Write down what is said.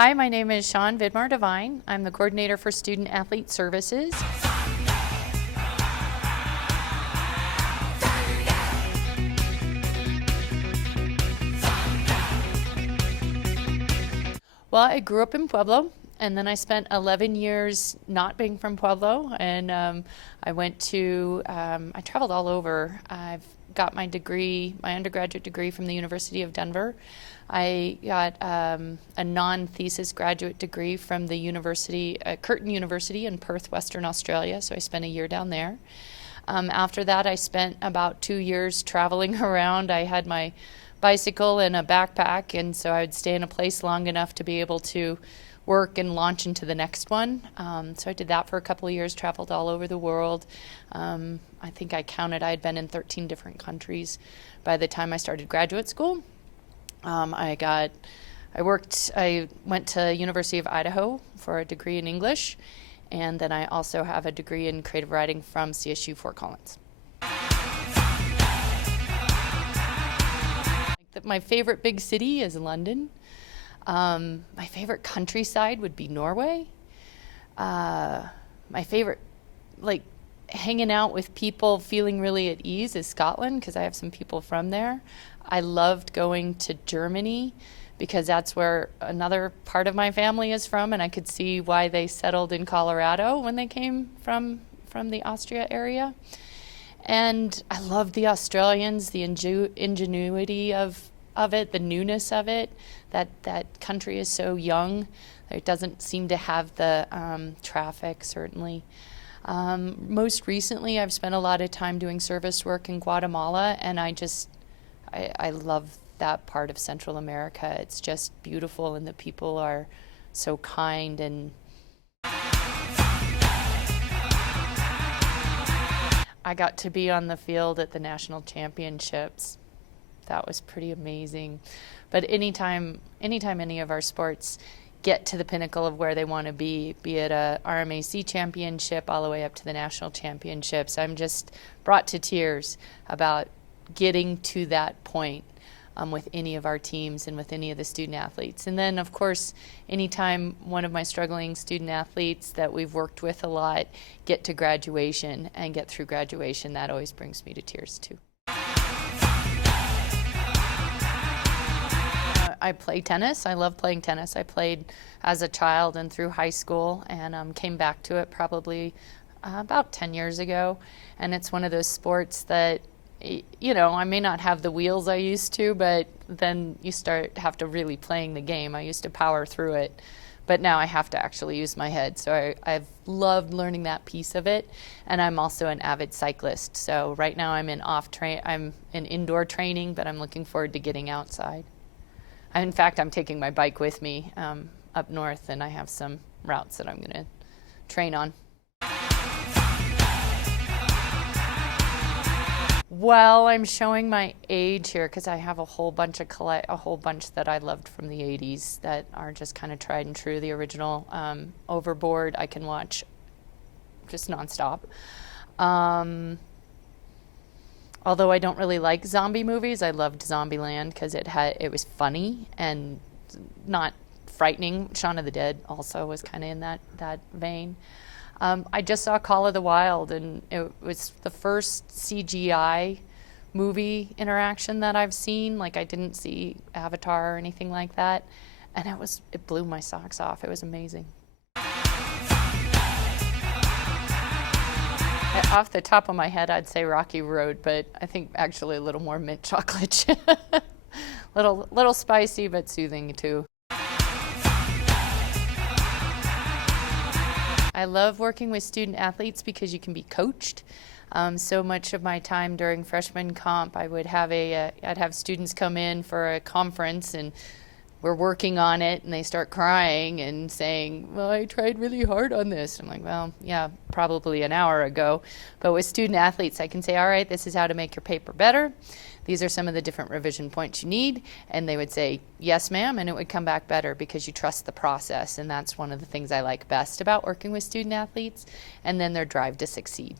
Hi, my name is Shawn Vidmar-Devine. I'm the coordinator for Student Athlete Services. Well, I grew up in Pueblo, and then I spent 11 years not being from Pueblo, and I traveled all over. I've got my degree, my undergraduate degree from the University of Denver. I got a non-thesis graduate degree from the university, Curtin University in Perth, Western Australia, so I spent a year down there. After that, I spent about 2 years traveling around. I had my bicycle and a backpack, and so I would stay in a place long enough to be able to work and launch into the next one. So I did that for a couple of years, traveled all over the world. I think I counted I had been in 13 different countries by the time I started graduate school. I went to University of Idaho for a degree in English, and then I also have a degree in creative writing from CSU Fort Collins. My favorite big city is London. My favorite countryside would be Norway. My favorite, hanging out with people, feeling really at ease, is Scotland, because I have some people from there. I loved going to Germany because that's where another part of my family is from, and I could see why they settled in Colorado when they came from the Austria area. And I love the Australians, the ingenuity of it, the newness of it. That country is so young. It doesn't seem to have the traffic, certainly. Most recently, I've spent a lot of time doing service work in Guatemala, and I love that part of Central America. It's just beautiful, and the people are so kind. And I got to be on the field at the national championships. That was pretty amazing. But anytime any of our sports get to the pinnacle of where they want to be it a RMAC championship all the way up to the national championships, I'm just brought to tears about getting to that point with any of our teams and with any of the student athletes. And then, of course, anytime one of my struggling student athletes that we've worked with a lot get to graduation and get through graduation, that always brings me to tears too. I play tennis. I love playing tennis. I played as a child and through high school, and came back to it probably about 10 years ago. And it's one of those sports that, I may not have the wheels I used to, but then you have to really playing the game. I used to power through it, but now I have to actually use my head. So I've loved learning that piece of it, and I'm also an avid cyclist. So right now I'm in indoor training, but I'm looking forward to getting outside. In fact, I'm taking my bike with me up north, and I have some routes that I'm going to train on. Well, I'm showing my age here because I have a whole bunch that I loved from the 80s that are just kind of tried and true. The original Overboard I can watch just nonstop. Although I don't really like zombie movies, I loved Zombieland because it was funny and not frightening. Shaun of the Dead also was kind of in that vein. I just saw Call of the Wild, and it was the first CGI movie interaction that I've seen. I didn't see Avatar or anything like that, and it blew my socks off. It was amazing. Off the top of my head, I'd say Rocky Road, but I think actually a little more mint chocolate. little spicy, but soothing too. I love working with student athletes because you can be coached. So much of my time during freshman comp, I'd have students come in for a conference, and we're working on it, and they start crying and saying, well, I tried really hard on this. I'm like, well, yeah, probably an hour ago. But with student athletes, I can say, all right, this is how to make your paper better. These are some of the different revision points you need. And they would say, yes, ma'am, and it would come back better because you trust the process. And that's one of the things I like best about working with student athletes, and then their drive to succeed.